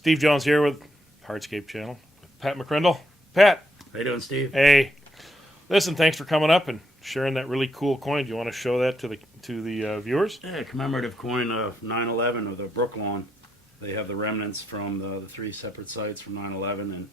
Steve Jones here with Hardscape channel. Pat McCrindle. Pat. How you doing, Steve? Hey. Listen, thanks for coming up and sharing that really cool coin. Do you want to show that to the viewers? Yeah, commemorative coin of 9/11 of the Brooklawn. They have the remnants from the three separate sites from 9/11, and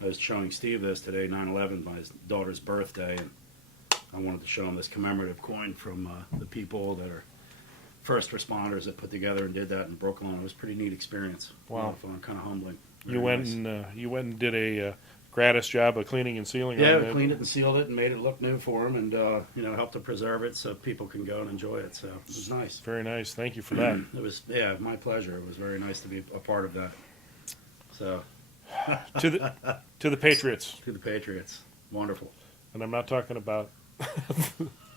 I was showing Steve this today, 9/11, my daughter's birthday, and I wanted to show him this commemorative coin from the people that are first responders that put together and did that in Brooklyn. It was a pretty neat experience. Wow. A lot of fun, kind of humbling. You went and did a gratis job of cleaning and sealing. Yeah, on we that. cleaned it and sealed it and made it look new for them, and helped to preserve it so people can go and enjoy it. So it was nice. Very nice. Thank you for that. It was my pleasure. It was very nice to be a part of that. So to the Patriots. to the Patriots, wonderful. And I'm not talking about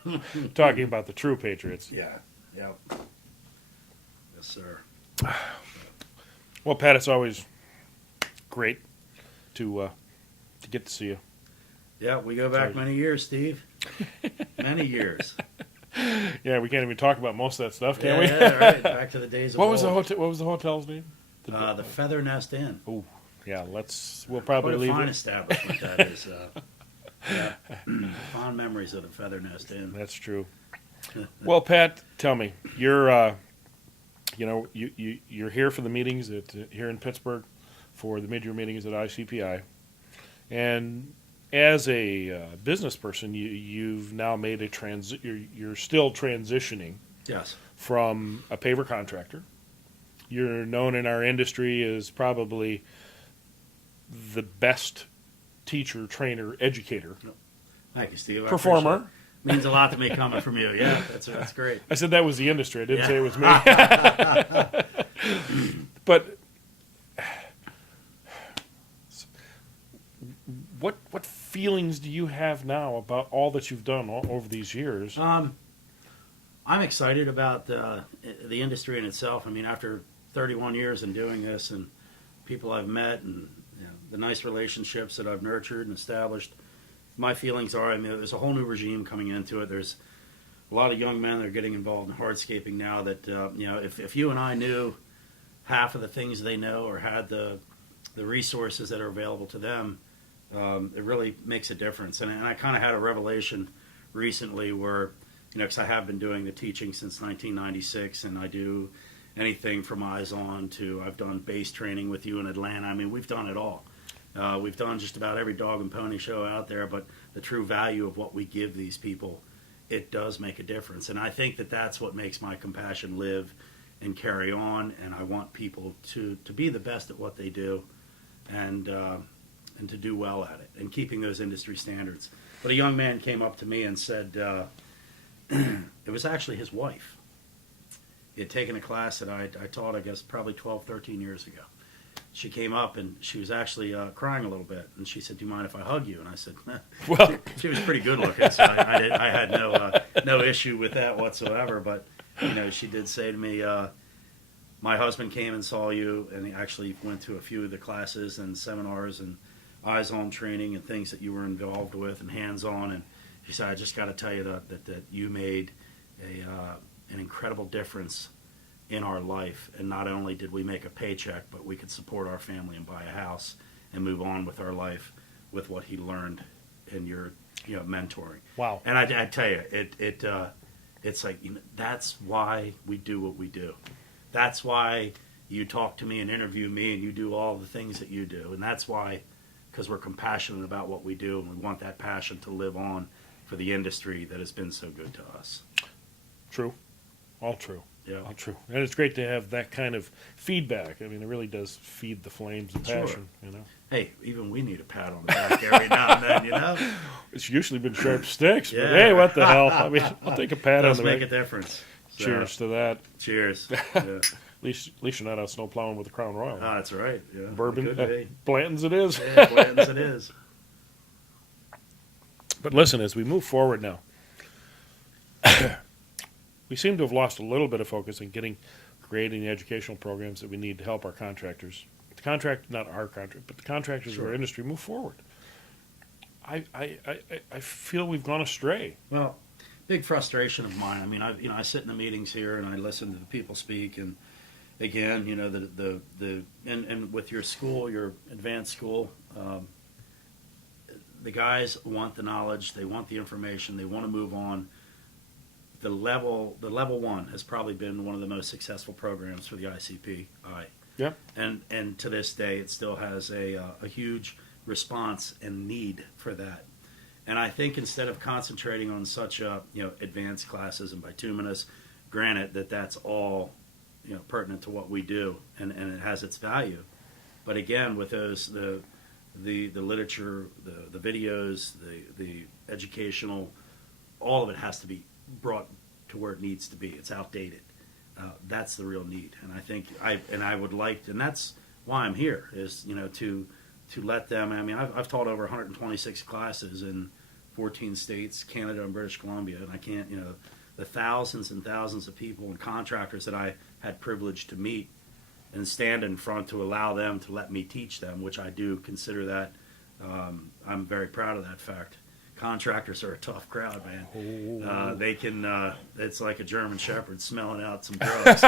the true Patriots. Yeah. Yes, sir. Well, Pat, it's always great to get to see you. Yeah, we go back many years, Steve. Many years. Yeah, we can't even talk about most of that stuff, can we? Yeah, right. Back to the days of What old. was the hotel's name? The Feather Nest Inn. Oh, yeah. We'll probably What a leave fine it. establishment that is. Yeah. Fond memories of the Feather Nest Inn. That's true. Well, Pat, tell me, you're you're here for the meetings here in Pittsburgh for the mid-year meetings at ICPI, and as a business person, you've now made a You're still transitioning. Yes. From a paver contractor. You're known in our industry as probably the best teacher, trainer, educator, Thank you, Steve. performer. Means a lot to me coming from you. Yeah, that's great. I said that was the industry. I didn't say it was me. But what feelings do you have now about all that you've done over these years? I'm excited about the industry in itself. I mean, after 31 years in doing this, and people I've met, and the nice relationships that I've nurtured and established, my feelings are, I mean, there's a whole new regime coming into it. There's a lot of young men that are getting involved in hardscaping now that, if you and I knew half of the things they know or had the resources that are available to them, it really makes a difference. And I kind of had a revelation recently where, because I have been doing the teaching since 1996, and I do anything from Eyes On to I've done base training with you in Atlanta. I mean, we've done it all. We've done just about every dog and pony show out there, but the true value of what we give these people, it does make a difference. And I think that that's what makes my compassion live and carry on, and I want people to be the best at what they do and to do well at it, and keeping those industry standards. But a young man came up to me and said, it was actually his wife. He had taken a class that I taught, I guess, probably 12, 13 years ago. She came up, and she was actually crying a little bit. And she said, "Do you mind if I hug you?" And I said, Well, she was pretty good looking, so I had no issue with that whatsoever. But, she did say to me, my husband came and saw you, and he actually went to a few of the classes and seminars and eyes-on training and things that you were involved with and hands-on. And she said, "I just got to tell you that you made an incredible difference in our life, and not only did we make a paycheck, but we could support our family and buy a house and move on with our life with what he learned in your mentoring." wow. And I tell you, it's like, that's why we do what we do. That's why you talk to me and interview me, and you do all the things that you do, and that's why, because we're compassionate about what we do, and we want that passion to live on for the industry that has been so good to us. True. All true. Yeah. All true. And it's great to have that kind of feedback. I mean, it really does feed the flames of passion, Hey, even we need a pat on the back every now and then, It's usually been sharp sticks, but Yeah. hey, what the hell? I mean, I'll take a pat on Does the make back. a difference. So, Cheers to that. Cheers. Yeah. At least you're not out snow plowing with the Crown Royal. That's right. Yeah. Bourbon, It could be. Blanton's it is. Yeah, Blanton's it is. But listen, as we move forward now, we seem to have lost a little bit of focus in creating the educational programs that we need to help our contractors. Not our contract, but the contractors of our industry move forward. I feel we've gone astray. Well, big frustration of mine. I mean, I sit in the meetings here and I listen to the people speak, and again, and with your school, your advanced school, the guys want the knowledge, they want the information, they want to move on. The level one has probably been one of the most successful programs for the ICPI. Yeah. And to this day, it still has a huge response and need for that. And I think instead of concentrating on such advanced classes and bituminous, granted that's all pertinent to what we do, and it has its value. But again, with those the literature, the videos, the educational, all of it has to be brought to where it needs to be. It's outdated. That's the real need, and I think I would like, and that's why I'm here, is to let them. I mean, I've taught over 126 classes in 14 states, Canada and British Columbia, and I can't, the thousands and thousands of people and contractors that I had privilege to meet and stand in front to allow them to let me teach them, which I do consider that. I'm very proud of that fact. Contractors are a tough crowd, man. They can, it's like a German shepherd smelling out some drugs.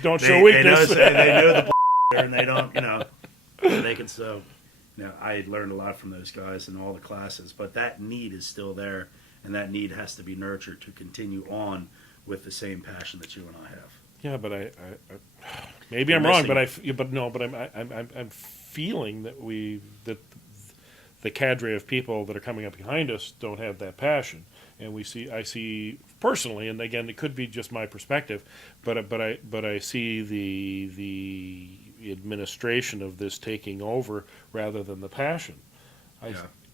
Don't show weakness. They know the and they don't, they can, so, I learned a lot from those guys in all the classes, but that need is still there, and that need has to be nurtured to continue on with the same passion that you and I have. Yeah, but I maybe I'm wrong, but I'm feeling that the cadre of people that are coming up behind us don't have that passion, and I see personally, and again, it could be just my perspective, but I see the administration of this taking over rather than the passion.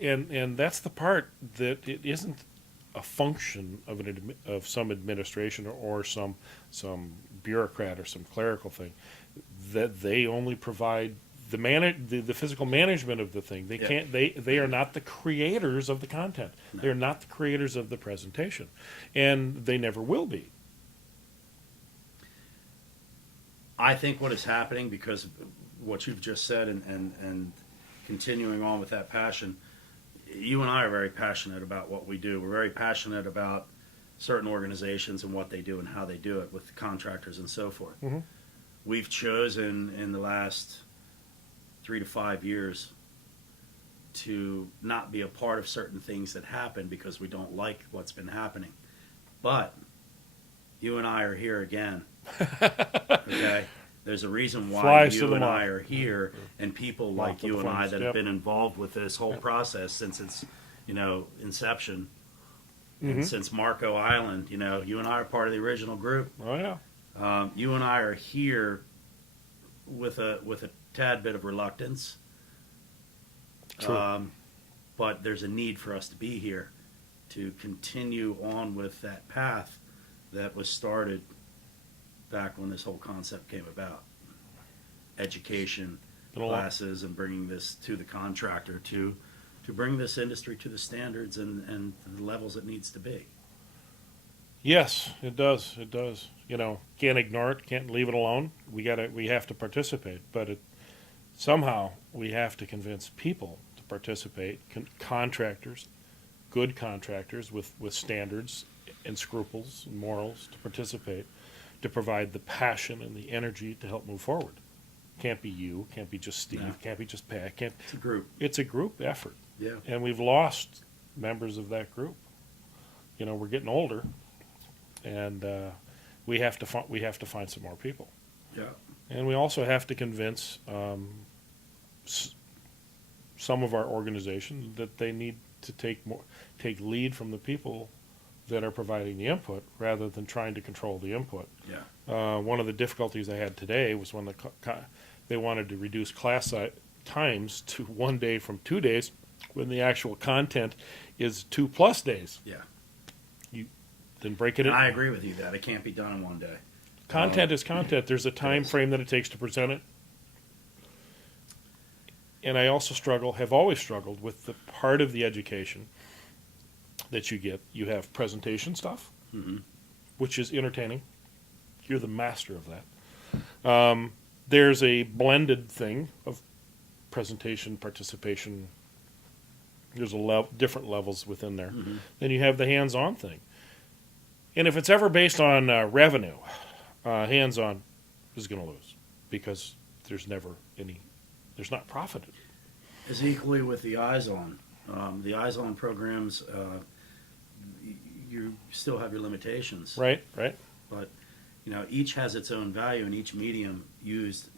And that's the part that it isn't a function of some administration or some bureaucrat or some clerical thing, that they only provide the physical management of the thing. They are not the creators of the content. No. They're not the creators of the presentation, and they never will be. I think what is happening, because of what you've just said, and continuing on with that passion, you and I are very passionate about what we do. We're very passionate about certain organizations and what they do and how they do it with the contractors and so forth. Mm-hmm. We've chosen in the last 3 to 5 years to not be a part of certain things that happen because we don't like what's been happening. But you and I are here again. Okay? There's a reason why you and I are here, and people like you and I that have been involved with this whole process since its, inception, and since Marco Island. You and I are part of the original group. Oh yeah. You and I are here with a tad bit of reluctance. True. But there's a need for us to be here to continue on with that path that was started back when this whole concept came about. Education, classes, and bringing this to the contractor to bring this industry to the standards and the levels it needs to be. Yes, it does. It does. Can't ignore it. Can't leave it alone. We have to participate. But somehow we have to convince people to participate. Contractors, good contractors with standards and scruples and morals to participate, to provide the passion and the energy to help move forward. Can't be you. Can't be just Steve. No. Can't be just Pat. It's a group. It's a group effort. Yeah. And we've lost members of that group. We're getting older, and we have to find some more people. Yeah. And we also have to convince some of our organizations that they need to take lead from the people that are providing the input rather than trying to control the input. Yeah. One of the difficulties I had today was when they wanted to reduce class times to 1 day from 2 days, when the actual content is 2+ days. Yeah. You then break it in. I agree with you that it can't be done in 1 day. Content is content. There's a time frame that it takes to present it. And I also have always struggled with the part of the education that you get. You have presentation stuff, mm-hmm. which is entertaining. You're the master of that. There's a blended thing of presentation, participation. There's different levels within there. Mm-hmm. Then you have the hands-on thing. And if it's ever based on revenue, hands-on, is going to lose because there's not profit. Is equally with the Eyes On. The Eyes On programs, you still have your limitations. Right. But, each has its own value, and each medium used,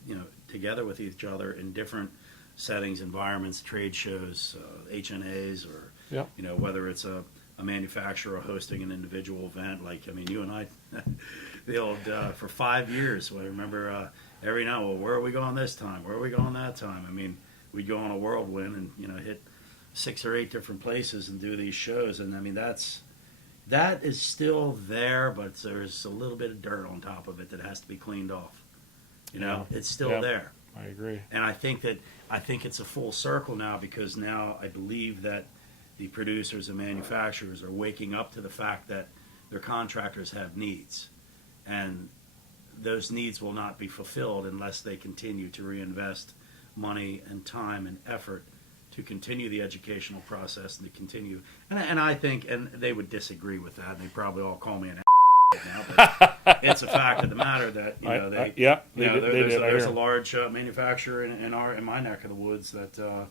together with each other in different settings, environments, trade shows, HNAs, or, Yeah. whether it's a manufacturer hosting an individual event. Like, you and I, the old, for 5 years, I remember every night, well, where are we going this time? Where are we going that time? We'd go on a whirlwind and, hit 6 or 8 different places and do these shows. And, that is still there, but there's a little bit of dirt on top of it that has to be cleaned off. It's still there. I agree. And I think it's a full circle now, because now I believe that the producers and manufacturers are waking up to the fact that their contractors have needs, and those needs will not be fulfilled unless they continue to reinvest money and time and effort to continue the educational process and to continue. And I think, and they would disagree with that, and they probably all call me an now, but it's a fact of the matter that there's a large manufacturer in my neck of the woods that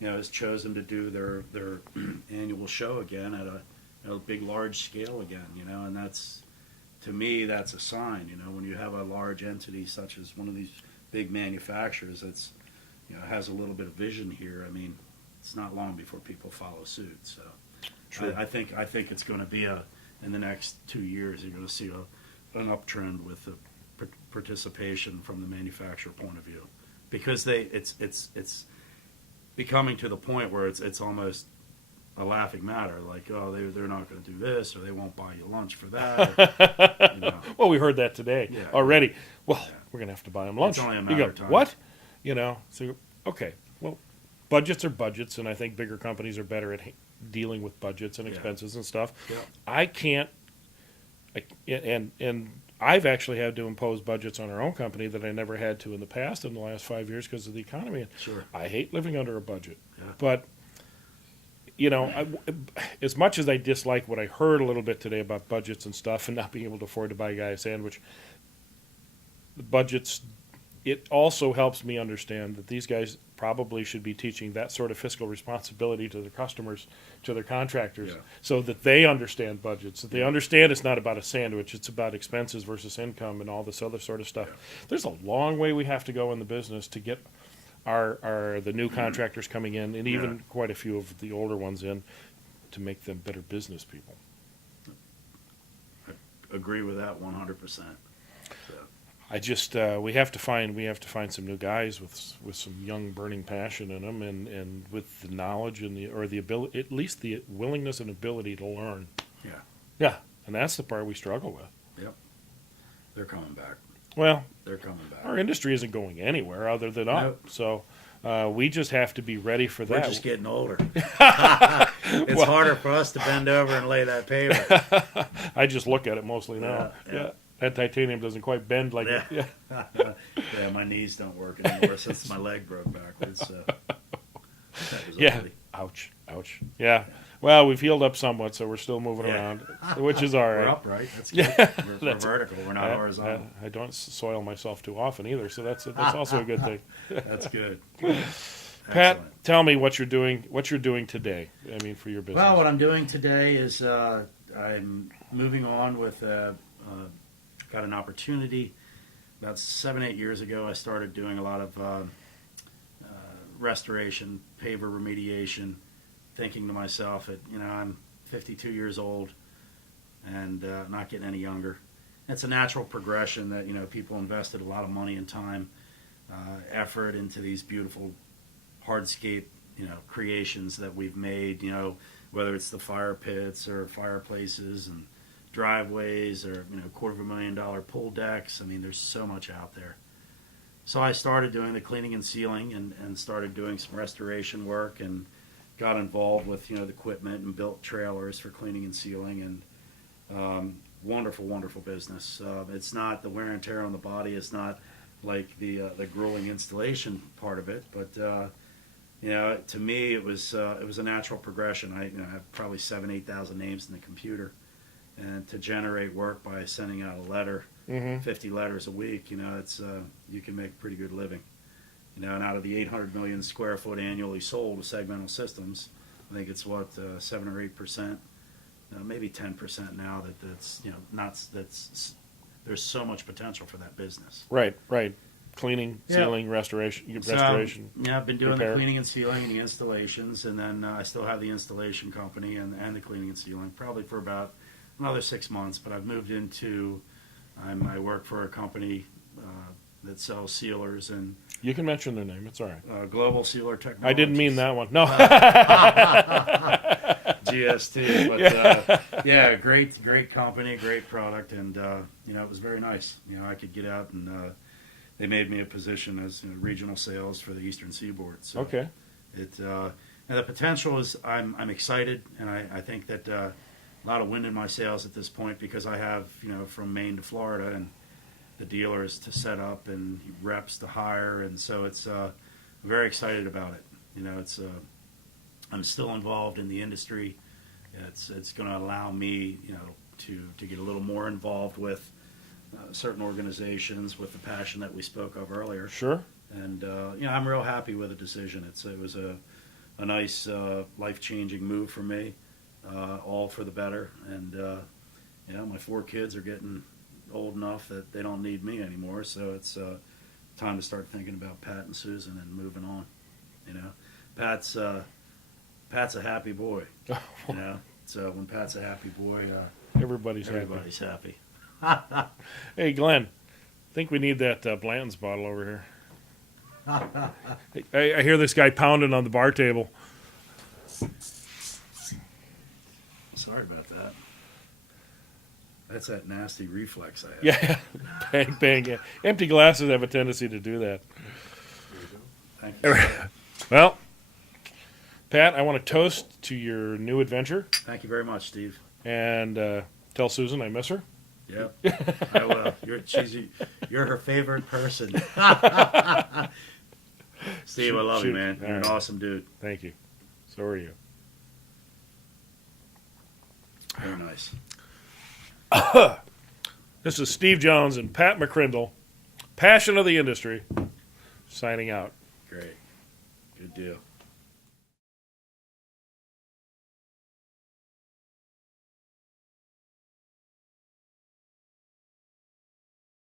has chosen to do their annual show again at a big, large scale again. And that's, to me, that's a sign. When you have a large entity such as one of these big manufacturers that's has a little bit of vision here. It's not long before people follow suit. So, True. I think it's going to be in the next 2 years, you're going to see an uptrend with the participation from the manufacturer point of view, because it's becoming to the point where it's almost a laughing matter. Like, oh, they're not going to do this, or they won't buy you lunch for that. Well, we heard that today already. Well, Yeah. we're going to have to buy them lunch. It's only a You matter go, of time. what? So, okay, well, budgets are budgets, and I think bigger companies are better at dealing with budgets and expenses and stuff. Yeah. I can't, and I've actually had to impose budgets on our own company that I never had to in the past in the last 5 years because of the economy. And Sure. I hate living under a budget. Yeah. But, as much as I dislike what I heard a little bit today about budgets and stuff and not being able to afford to buy a guy a sandwich, the budgets, it also helps me understand that these guys probably should be teaching that sort of fiscal responsibility to their customers, to their contractors, Yeah. so that they understand budgets, that they understand it's not about a sandwich, it's about expenses versus income and all this other sort of stuff. Yeah. There's a long way we have to go in the business to get the new contractors coming in, and even quite a few of the older ones in, to make them better business people. I agree with that 100%. So. I just we have to find some new guys with some young burning passion in them, and with the knowledge and the ability, at least the willingness and ability to learn. Yeah, and that's the part we struggle with. Yep. They're coming back. Well, They're coming back. our industry isn't going anywhere other than up, so we just have to be ready for We're that. just getting older. It's harder for us to bend over and lay that paver. I just look at it mostly now. Yeah. That titanium doesn't quite bend like it. Yeah. Yeah, my knees don't work anymore since my leg broke backwards. So. That was Yeah. ugly. Ouch. Yeah. Well, we've healed up somewhat, so we're still moving around, which is all We're right. upright. That's good. Yeah. We're vertical. We're not horizontal. I don't soil myself too often either, so that's also a good thing. That's good. Pat, Excellent. tell me what you're doing. What you're doing today? For your business. Well, what I'm doing today is I'm moving on with. Got an opportunity. About 7-8 years ago, I started doing a lot of restoration, paver remediation, thinking to myself that, I'm 52 years old and not getting any younger. It's a natural progression that, people invested a lot of money and time, effort into these beautiful hardscape, creations that we've made, whether it's the fire pits or fireplaces and driveways or $250,000 pool decks. There's so much out there. So I started doing the cleaning and sealing and started doing some restoration work and got involved with the equipment and built trailers for cleaning and sealing, and wonderful business. It's not the wear and tear on the body. It's not like the grueling installation part of it, but to me it was a natural progression. I have probably 7,000-8,000 names in the computer. And to generate work by sending out a letter 50 letters a week, it's you can make a pretty good living. And out of the 800 million square foot annually sold with segmental systems, I think it's 7 or 8%, maybe 10% now. There's so much potential for that business. Right. Cleaning, Yeah. sealing, restoration. So, I've been doing repair. the cleaning and sealing and the installations, and then I still have the installation company and the cleaning and sealing, probably for about another 6 months. But I've moved into, I work for a company that sells sealers and You can mention their name. It's all right. Global Sealer Technologies. I didn't mean that one. No. GST, but great company, great product, and it was very nice. I could get out and they made me a position as regional sales for the Eastern Seaboard. So Okay. and the potential is I'm excited, and I think that a lot of wind in my sails at this point because I have from Maine to Florida and the dealers to set up and reps to hire, and so it's I'm very excited about it. It's I'm still involved in the industry. It's going to allow me to get a little more involved with certain organizations with the passion that we spoke of earlier. Sure. And I'm real happy with the decision. It was a nice life-changing move for me, all for the better. And my 4 kids are getting old enough that they don't need me anymore, so it's time to start thinking about Pat and Susan and moving on. Pat's a happy boy. So when Pat's a happy boy, Everybody's happy. Hey, Glenn, I think we need that Blanton's bottle over here. I hear this guy pounding on the bar table. Sorry about that. That's that nasty reflex I have. Yeah, bang, bang. Yeah. Empty glasses have a tendency to do that. Thank you. Well, Pat, I want to toast to your new adventure Thank you very much, Steve. and tell Susan I miss her. Yep, I will. You're her favorite person. Steve, I love you, Shoot. man. You're All an right. awesome dude. Thank you. So are you. Very nice. This is Steve Jones and Pat McCrindle, passion of the industry, signing out. Great. Good deal.